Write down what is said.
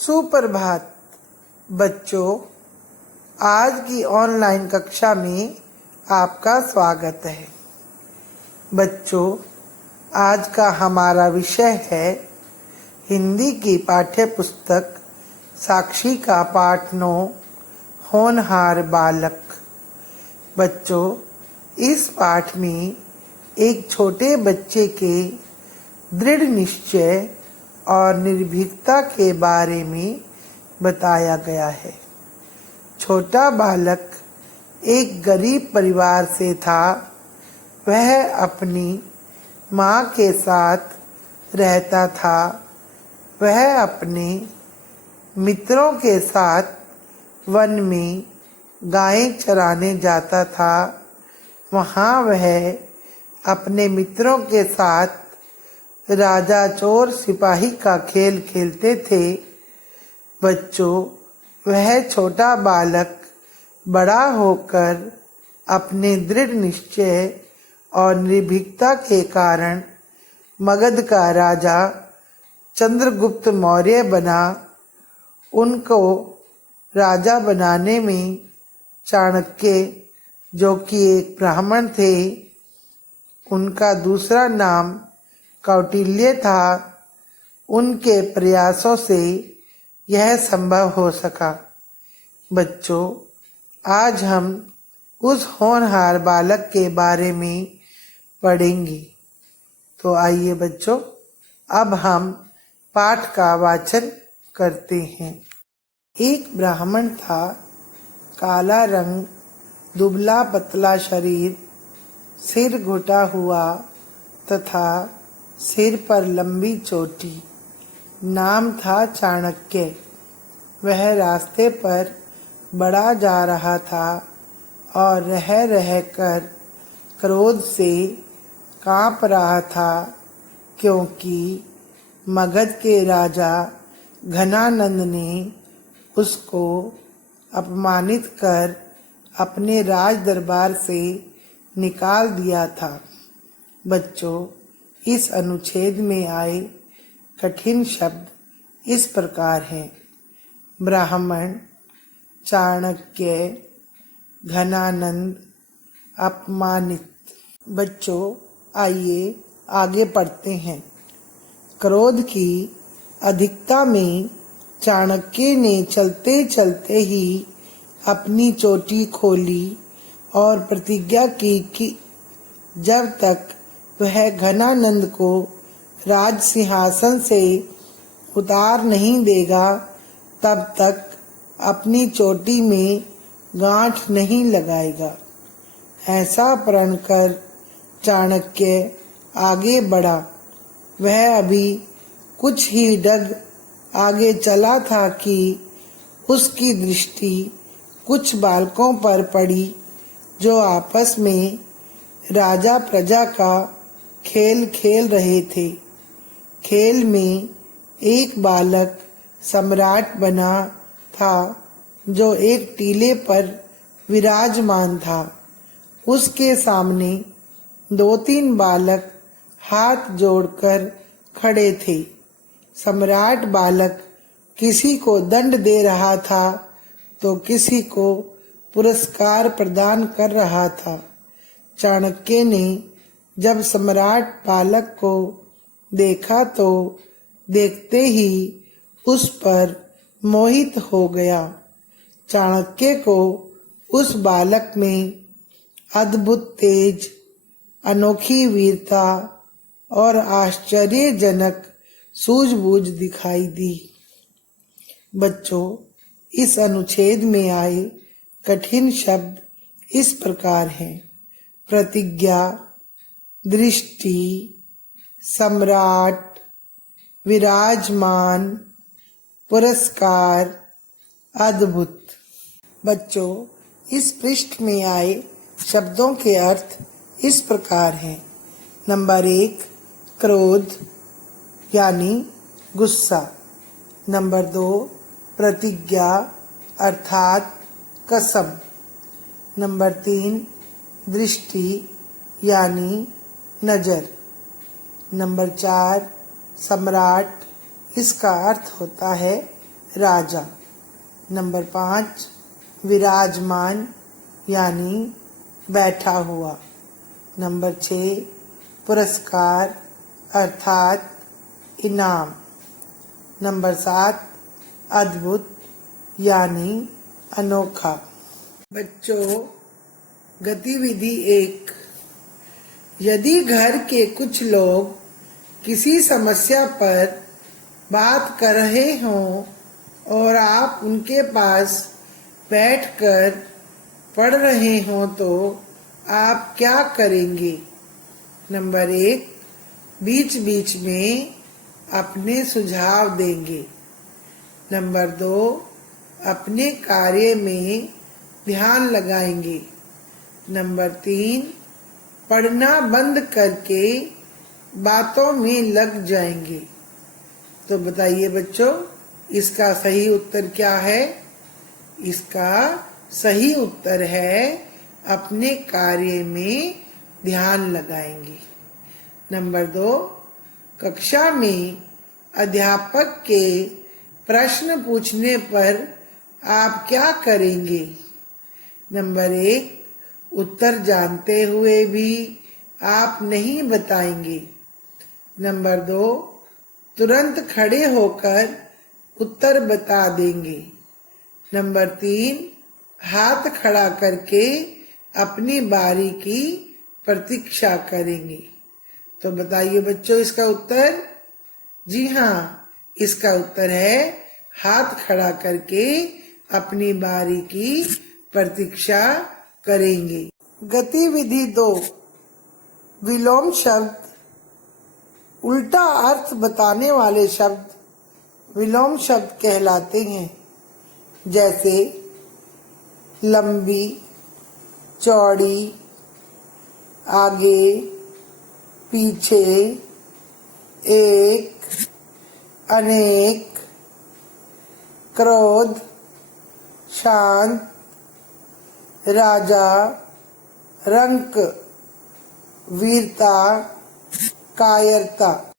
सुप्रभात बच्चों, आज की ऑनलाइन कक्षा में आपका स्वागत है। बच्चों, आज का हमारा विषय है हिंदी की पाठ्य पुस्तक साक्षी का पाठ 9 होनहार बालक। बच्चों, इस पाठ में एक छोटे बच्चे के दृढ़ निश्चय और निर्भीकता के बारे में बताया गया है। छोटा बालक एक गरीब परिवार से था। वह अपनी माँ के साथ रहता था। वह अपने मित्रों के साथ वन में गायें चराने जाता था। वहाँ वह अपने मित्रों के साथ राजा चोर सिपाही का खेल खेलते थे। बच्चों, वह छोटा बालक बड़ा होकर अपने दृढ़ निश्चय और निर्भीकता के कारण मगध का राजा चंद्रगुप्त मौर्य बना। उनको राजा बनाने में चाणक्य, जो कि एक ब्राह्मण थे, उनका दूसरा नाम कौटिल्य था, उनके प्रयासों से यह संभव हो सका। बच्चों, आज हम उस होनहार बालक के बारे में पढ़ेंगे। तो आइए बच्चों, अब हम पाठ का वाचन करते हैं। एक ब्राह्मण था। काला रंग, दुबला पतला शरीर, सिर घुटा हुआ तथा सिर पर लंबी चोटी। नाम था चाणक्य। वह रास्ते पर बढ़ा जा रहा था और रह रह कर क्रोध से कांप रहा था, क्योंकि मगध के राजा घनानंद ने उसको अपमानित कर अपने राज दरबार से निकाल दिया था। बच्चों, इस अनुच्छेद में आए कठिन शब्द इस प्रकार हैं: ब्राह्मण, चाणक्य, घनानंद, अपमानित। बच्चों, आइए आगे पढ़ते हैं। क्रोध की अधिकता में चाणक्य ने चलते चलते ही अपनी चोटी खोली और प्रतिज्ञा की कि जब तक वह घनानंद को राज सिंहासन से उतार नहीं देगा, तब तक अपनी चोटी में गांठ नहीं लगाएगा। ऐसा प्रण कर चाणक्य आगे बढ़ा। वह अभी कुछ ही डग आगे चला था कि उसकी दृष्टि कुछ बालकों पर पड़ी, जो आपस में राजा प्रजा का खेल खेल रहे थे। खेल में एक बालक सम्राट बना था, जो एक टीले पर विराजमान था। उसके सामने 2-3 बालक हाथ जोड़कर खड़े थे। सम्राट बालक किसी को दंड दे रहा था तो किसी को पुरस्कार प्रदान कर रहा था। चाणक्य ने जब सम्राट बालक को देखा तो देखते ही उस पर मोहित हो गया। चाणक्य को उस बालक में अद्भुत तेज, अनोखी वीरता और आश्चर्यजनक सूझबूझ दिखाई दी। बच्चों, इस अनुच्छेद में आए कठिन शब्द इस प्रकार हैं: प्रतिज्ञा, दृष्टि, सम्राट, विराजमान, पुरस्कार, अद्भुत। बच्चों, इस पृष्ठ में आए शब्दों के अर्थ इस प्रकार हैं। नंबर 1, क्रोध यानी गुस्सा। नंबर 2, प्रतिज्ञा अर्थात कसम। नंबर 3, दृष्टि यानी नजर। नंबर 4, सम्राट, इसका अर्थ होता है राजा। नंबर 5 विराजमान यानी बैठा हुआ। नंबर 6 पुरस्कार अर्थात इनाम। नंबर 7 अद्भुत यानी अनोखा। बच्चों, गतिविधि 1। यदि घर के कुछ लोग किसी समस्या पर बात कर रहे हों और आप उनके पास बैठकर पढ़ रहे हों तो आप क्या करेंगे? नंबर 1 बीच बीच में अपने सुझाव देंगे। नंबर 2 अपने कार्य में ध्यान लगाएंगे। नंबर 3 पढ़ना बंद करके बातों में लग जाएंगे। तो बताइए बच्चों, इसका सही उत्तर क्या है? इसका सही उत्तर है अपने कार्य में ध्यान लगाएंगे। नंबर 2 कक्षा में अध्यापक के प्रश्न पूछने पर आप क्या करेंगे? नंबर 1 उत्तर जानते हुए भी आप नहीं बताएंगे। नंबर 2 तुरंत खड़े होकर उत्तर बता देंगे। नंबर 3 हाथ खड़ा करके अपनी बारी की प्रतीक्षा करेंगे। तो बताइए बच्चों, इसका उत्तर? जी हाँ, इसका उत्तर है हाथ खड़ा करके अपनी बारी की प्रतीक्षा करेंगे। गतिविधि 2 विलोम शब्द उल्टा अर्थ बताने वाले शब्द विलोम शब्द कहलाते हैं। जैसे लंबी, चौड़ी, आगे, पीछे, एक, अनेक, क्रोध, शांत, राजा, रंक, वीरता, कायरता।